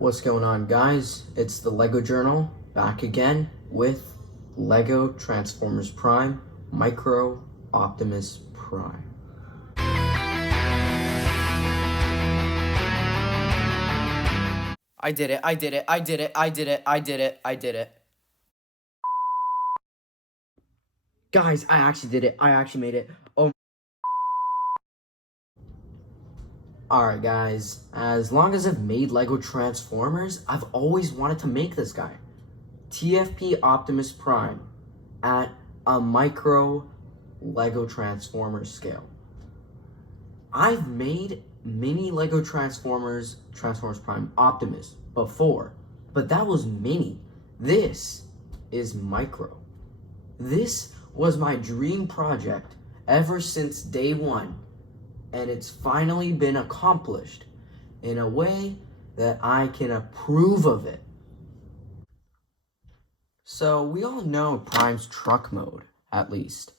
What's going on, guys? It's the Lego Journal back again with Lego Transformers Prime Micro Optimus Prime. I did it. Guys, I actually did it. I actually made it. Oh. Alright, guys. As long as I've made Lego Transformers, I've always wanted to make this guy. TFP Optimus Prime at a micro Lego Transformers scale. I've made mini Lego Transformers Prime Optimus before, but that was mini. This is micro. This was my dream project ever since day one, and it's finally been accomplished in a way that I can approve of it. So we all know Prime's truck mode, at least.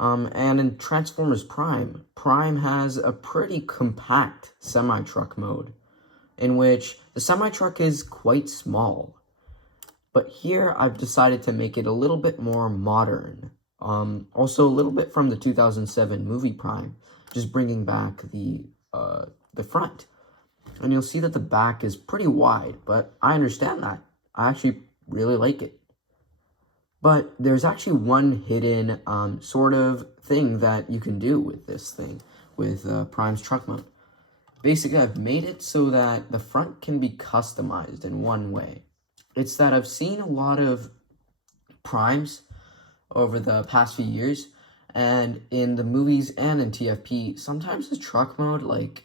And in Transformers Prime, Prime has a pretty compact semi-truck mode, in which the semi-truck is quite small. But here, I've decided to make it a little bit more modern. Also, a little bit from the 2007 movie Prime, just bringing back the front. And you'll see that the back is pretty wide, but I understand that. I actually really like it. But there's actually one hidden sort of thing that you can do with this thing, with Prime's truck mode. Basically, I've made it so that the front can be customized in one way. It's that I've seen a lot of Primes over the past few years, and in the movies and in TFP, sometimes the truck mode, like,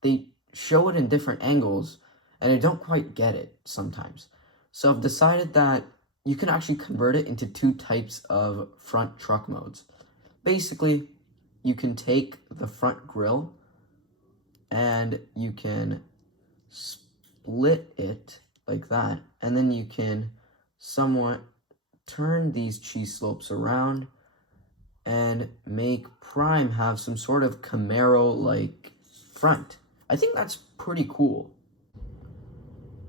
they show it in different angles, and I don't quite get it sometimes. So I've decided that you can actually convert it into two types of front truck modes. Basically, you can take the front grille and you can split it like that, and then you can somewhat turn these cheese slopes around and make Prime have some sort of Camaro-like front. I think that's pretty cool.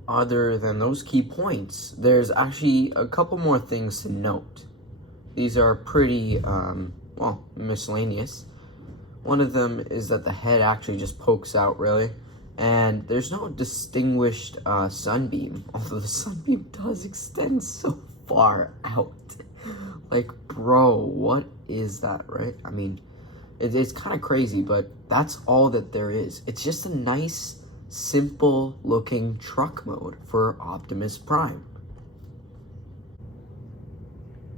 Other than those key points, there's actually a couple more things to note. These are pretty, miscellaneous. One of them is that the head actually just pokes out, really. And there's no distinguished sunbeam, although the sunbeam does extend so far out. Like, bro, what is that, right? I mean, it's kind of crazy, but that's all that there is. It's just a nice, simple looking truck mode for Optimus Prime.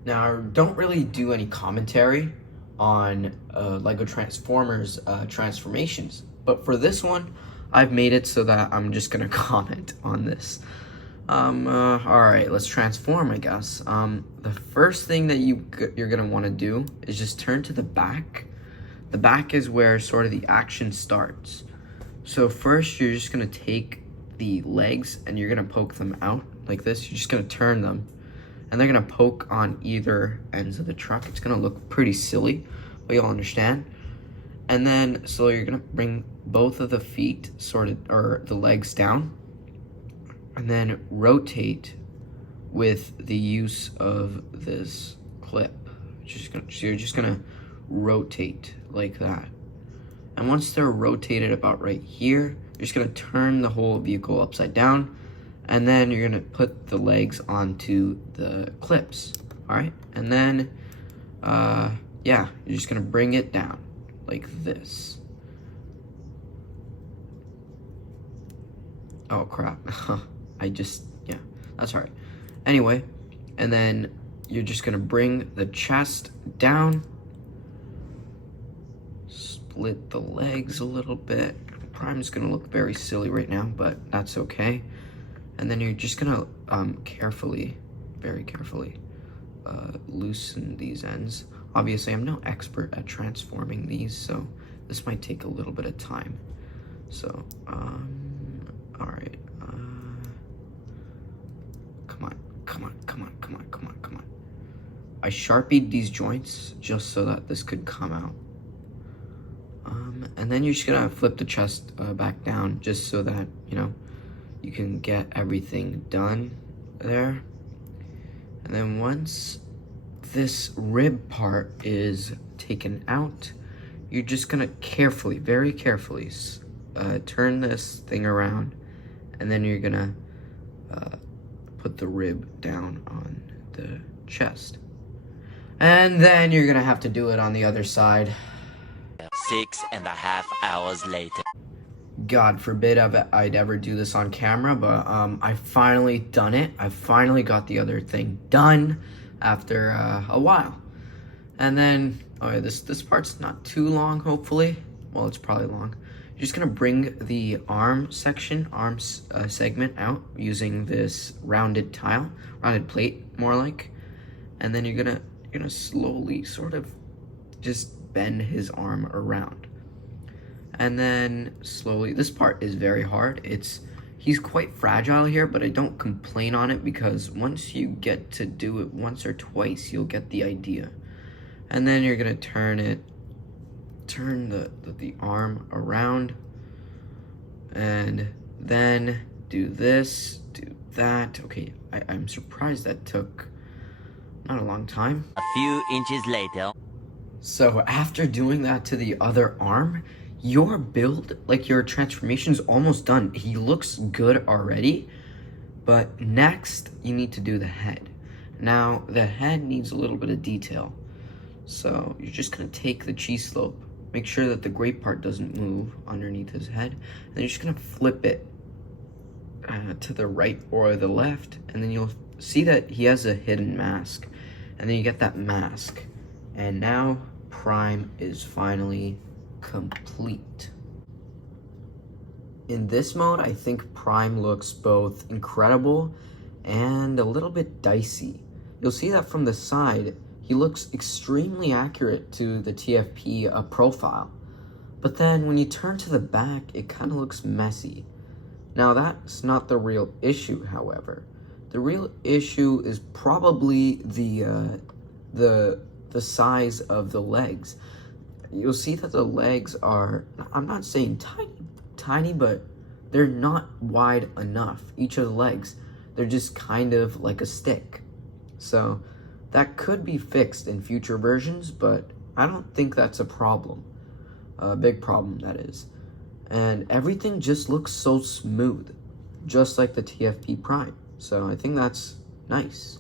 Now, I don't really do any commentary on Lego Transformers transformations, but for this one, I've made it so that I'm just gonna comment on this. Alright, let's transform, I guess. The first thing that you're gonna want to do is just turn to the back. The back is where sort of the action starts. So first, you're just gonna take the legs and you're gonna poke them out like this. You're just gonna turn them, and they're gonna poke on either ends of the truck. It's gonna look pretty silly, but you'll understand. And then, so you're gonna bring both of the feet or the legs down, and then rotate with the use of this clip. So you're just gonna rotate like that. And once they're rotated about right here, you're just gonna turn the whole vehicle upside down, and then you're gonna put the legs onto the clips, all right? And then, you're just gonna bring it down like this. Oh crap, that's all right. Anyway, and then you're just gonna bring the chest down, split the legs a little bit. Prime's gonna look very silly right now, but that's okay. And then you're just gonna very carefully loosen these ends. Obviously, I'm no expert at transforming these, so this might take a little bit of time. So, all right. Come on. I Sharpied these joints just so that this could come out. And then you're just gonna flip the chest back down just so that, you can get everything done there. And then once this rib part is taken out, you're just gonna carefully, very carefully, turn this thing around, and then you're gonna put the rib down on the chest. And then you're gonna have to do it on the other side. 6.5 hours later. God forbid I'd ever do this on camera, but I finally done it. I finally got the other thing done after a while. And then, okay, this part's not too long, hopefully. Well, it's probably long. You're just gonna bring the arm segment out using this rounded plate, more like. And then you're gonna slowly sort of just bend his arm around. And then slowly, this part is very hard. He's quite fragile here, but I don't complain on it because once you get to do it once or twice, you'll get the idea. And then you're gonna turn the arm around, and then do this, do that. Okay, I'm surprised that took not a long time. A few inches later. So after doing that to the other arm, your build, like your transformation's almost done. He looks good already, but next you need to do the head. Now, the head needs a little bit of detail. So you're just gonna take the cheese slope, make sure that the gray part doesn't move underneath his head, and then you're just gonna flip it to the right or the left, and then you'll see that he has a hidden mask. And then you get that mask. And now Prime is finally complete. In this mode, I think Prime looks both incredible and a little bit dicey. You'll see that from the side, he looks extremely accurate to the TFP profile. But then when you turn to the back, it kind of looks messy. Now that's not the real issue, however. The real issue is probably the size of the legs. You'll see that the legs are, I'm not saying tiny, but they're not wide enough. Each of the legs, they're just kind of like a stick. So that could be fixed in future versions, but I don't think that's a problem. A big problem, that is. And everything just looks so smooth, just like the TFP Prime. So I think that's nice.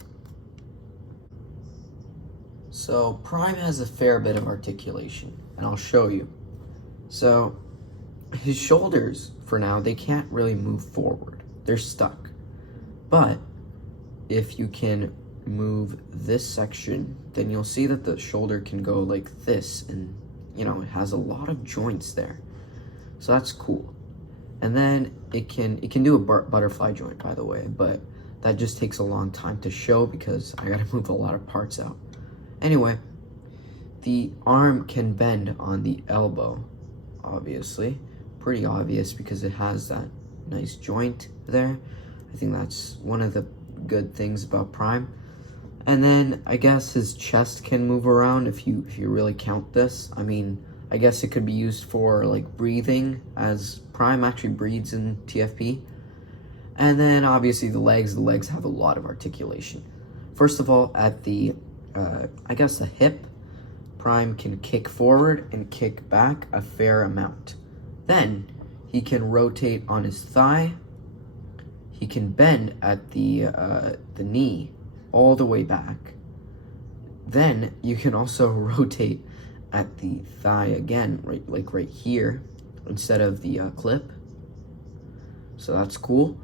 So Prime has a fair bit of articulation, and I'll show you. So his shoulders, for now, they can't really move forward. They're stuck. But if you can move this section, then you'll see that the shoulder can go like this, and it has a lot of joints there. So that's cool. And then it can do a butterfly joint, by the way, but that just takes a long time to show because I gotta move a lot of parts out. Anyway, the arm can bend on the elbow, obviously. Pretty obvious because it has that nice joint there. I think that's one of the good things about Prime. And then I guess his chest can move around if you really count this. I mean, I guess it could be used for like breathing, as Prime actually breathes in TFP. And then obviously the legs have a lot of articulation. First of all, at the I guess the hip, Prime can kick forward and kick back a fair amount. Then he can rotate on his thigh. He can bend at the knee all the way back. Then you can also rotate at the thigh again, right here, instead of the clip. So that's cool.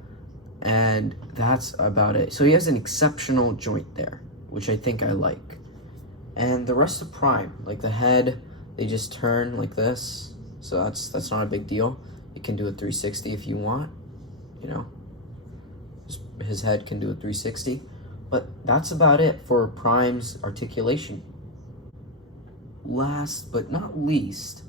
And that's about it. So he has an exceptional joint there, which I think I like. And the rest of Prime, like the head, they just turn like this. So that's not a big deal. You can do a 360 if you want, his head can do a 360. But that's about it for Prime's articulation. Last but not least,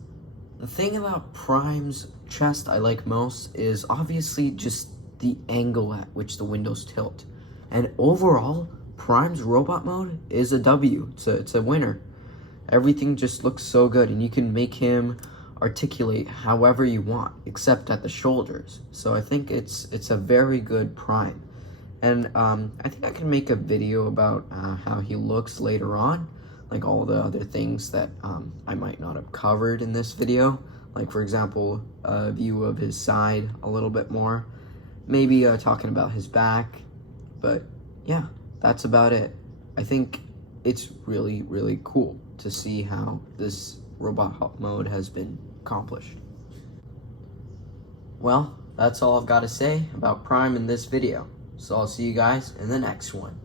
the thing about Prime's chest I like most is obviously just the angle at which the windows tilt. And overall, Prime's robot mode is a W. It's a winner. Everything just looks so good, and you can make him articulate however you want, except at the shoulders. So I think it's a very good prime. And I think I can make a video about how he looks later on, like all the other things that I might not have covered in this video. Like, for example, a view of his side a little bit more. Maybe talking about his back. But yeah, that's about it. I think it's really, really cool to see how this robot mode has been accomplished. Well, that's all I've got to say about Prime in this video. So I'll see you guys in the next one.